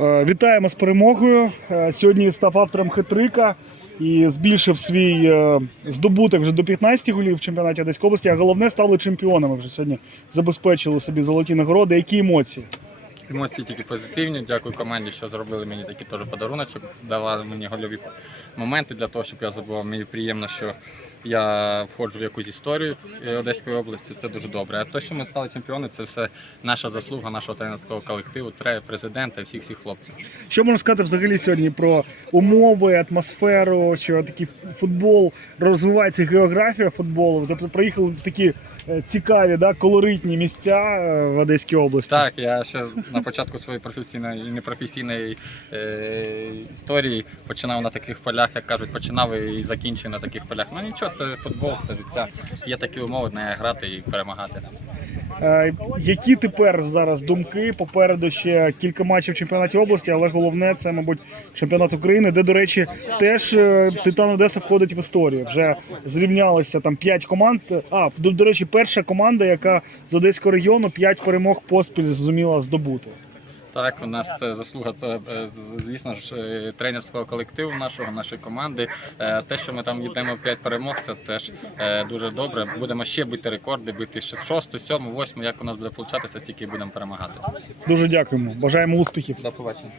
Е, Вітаємо з перемогою. Е, Сьогодні став автором хитрика і збільшив свій е, здобуток вже до 15 голів в чемпіонаті Одеської області. А головне стали чемпіонами. Вже сьогодні забезпечили собі золоті нагороди. Які емоції? Емоції тільки позитивні. Дякую команді, що зробили мені такий теж подаруночок, давали мені гольові моменти для того, щоб я забував. Мені приємно, що я входжу в якусь історію Одеської області. Це дуже добре. А те, що ми стали чемпіони, це все наша заслуга, нашого тренерського колективу, тре- президента всіх всіх хлопців. Що можна сказати взагалі сьогодні про умови, атмосферу, що такий футбол розвивається географія футболу. Тобто приїхали в такі е, цікаві, да, колоритні місця е, в Одеській області. Так, я ще на початку своєї професійної і непрофесійної е, історії починав на таких полях, як кажуть, починав і закінчив на таких полях. Ну нічого, це футбол, це життя. Є такі умови, не грати і перемагати. Е, Які тепер зараз думки? Попереду ще кілька матчів в чемпіонаті області, але головне це, мабуть, чемпіонат України, де, до речі, теж е, Титан Одеса входить в історію. Вже зрівнялися там 5 команд. А, до, до речі, перша команда, яка з Одеського регіону 5 перемог поспіль зуміла здобути. Так, у нас це заслуга, це, е, звісно ж, е, тренерського колективу нашого, нашої команди. Е, Те, що ми там йдемо 5 перемог, це теж дуже добре. Будемо ще бити рекорди, бити ще 6, 7, 8, як у нас буде получатися, стільки будемо перемагати. Дуже дякуємо. Бажаємо успіхів. До побачення.